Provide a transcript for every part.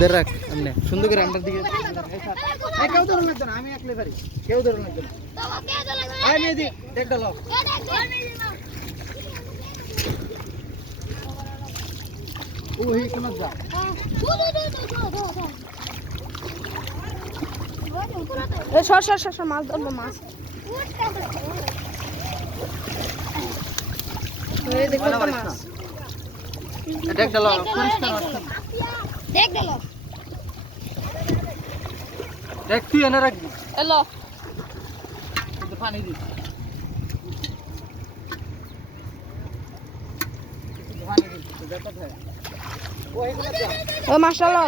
ধরে রাখ আমনে সুন্দর করে আন্ডার দিকে এই কেউ ধরে লাগবে না আমি একলাই পারি কেউ ধরে লাগবে না এই মেদি দেখ ডালো ওই কোন যা এ সর মাছ ধরবো মাছ এই দেখো তো মাছ দেখ ডালো পরিষ্কার রাখো দেখ ডালো দেখ তুই এনে রাখবি এলো পানি দি পানি দি দেখো তো ওই কোন যা ও মাশাআল্লাহ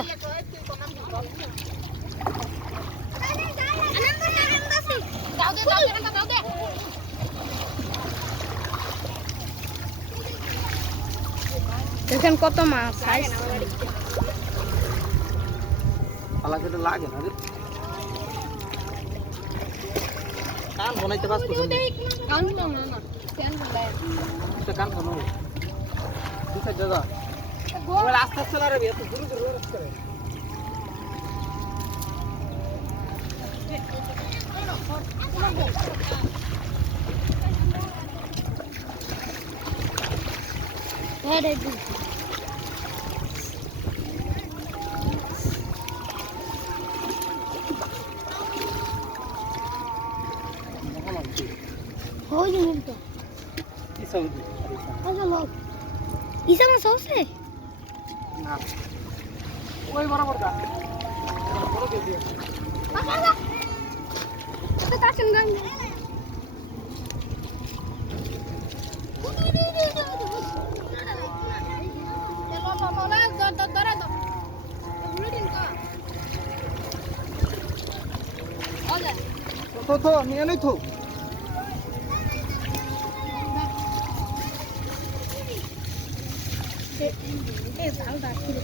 দেখেন কত মাছ আলাদা তো লাগে না রে কান বনাইতে পারছ না কান না কেন বলে এটা কান বনো তুই সাইড দাদা ওই রাস্তা চলা রে এত দূর দূর রাস্তা রে আরে हो ये मिलता কি সৌদি আচ্ছা লোক ইসা মাছ আছে না ওই বরাবর দা বড় দিয়ে দিয়ে আচ্ছা তো কাছেন গান তো নিয়ে নই তো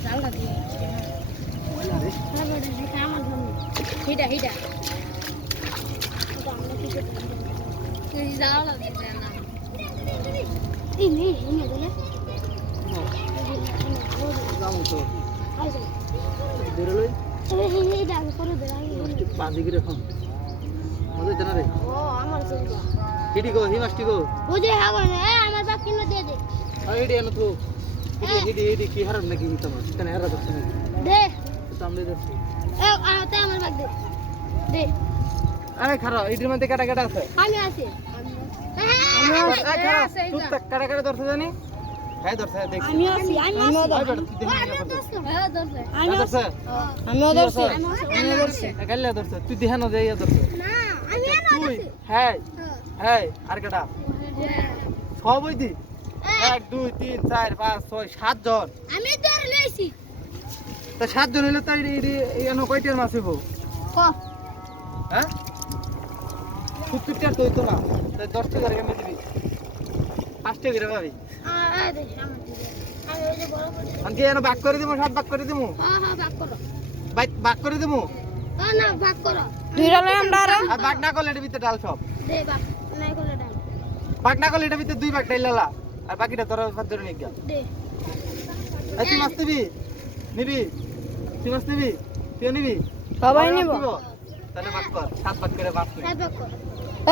জালটা দিয়ে আমার জন্য হিডা জালটা দিয়ে না এই নে এনে বলে যাবো তো আচ্ছা বের লই এই দাগ করে দে একটু পাদি করে এখন মজা দেনা রে ও আমার জন্য হিডি গো হিমাস্টি গো বুঝে হবে না আমার বাপ কিলো দিয়ে দে আর হিডি এনে তো হিডি কি হারাম নাকি তোমার কেন হারা দছ নাকি দে সামনে যাচ্ছে এ আতে আমার বাপ দে দে আরে খারাপ এটির মধ্যে কাটা কাটা আছে আমি আছি তুই কাটা ধরছে জানি হ্যাঁ ধরছে দেখ আমি আছি গাল্লা ধরছে তুই দেখান যাইয়া ধরছে না আমি তুই হ্যাঁ হ্যাঁ আর কাটা সব ওই দি 1 2 3 4 5 6 7 জন আমি ধরে লইছি তা 7 জন হইলে তাই এনো কয়টার মাছ হইব ক হ্যাঁ 70টার তো হইতো না তাই 10 টাকা কেমনে দিবি 5 টাকা করে পাবি আমি ওই যে বড় করে আমি এনো ভাগ করে দিমু 7 ভাগ করে দিমু হ্যাঁ ভাগ করো ভাগ করে দিমু না ভাগ করো দুইটা লই আমরা আর ভাগ না করলে এর ভিতরে ডাল সব দে ভাগ নাই করলে ডাল ভাগ না করলে এর ভিতরে 2 ভাগ ডাইলালা আর বাকিটা তোর ভাত ধরে নিয়ে গিয়া দে এই তুই মাছ নিবি তুই মাছ নিবি তুই নিবি সবাই নিব তাহলে ভাগ কর 7 ভাগ করে মাছ নিবি ভাগ কর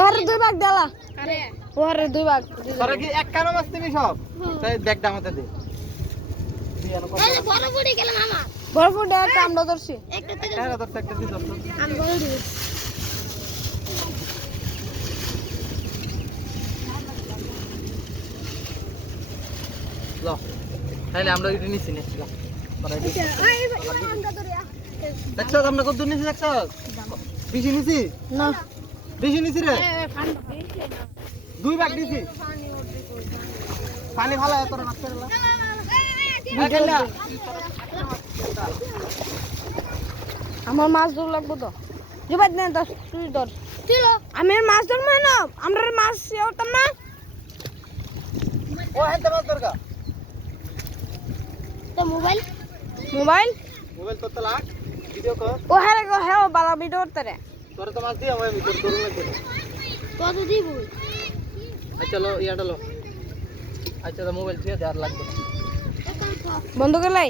আর 2 ভাগ ডালা আরে ওরে 2 ভাগ তোরা কি এক কানো মাছ নিবি সব তাই ব্যাগটা আমাদের দে এই বড় বুড়ি গেলাম মামা বড় বুড়ি একটা আমরা ধরছি একটা থেকে একটা দি ধরছ আমি বড় দিই ল তাহলে আমরা এটা নিছি না দেখছো আমরা কত দূর নিছি দেখছো বেশি নিছি না বেশি নিছি রে 2 ভাগ নিছি পানি ভালো এত মাছ করলা আমার মাছ ধর লাগবো তো জুবাদ না 10 তুই ধর ছিল আমি মাছ ধরব না আমরা মাছ ওরতাম না ও হেতে মাছ ধরগা তো মোবাইল তো লাগ ভিডিও কর ও হ্যাঁ গো হ্যাঁ বালা ভিডিও করতে রে তোর তো মাছ দিয়া আমি তোর ধরু না তো তো দিব আচ্ছা লো ইয়াটা লো আচ্ছা মোবাইল দিয়ে আর লাগবে বন্ধ করে লাই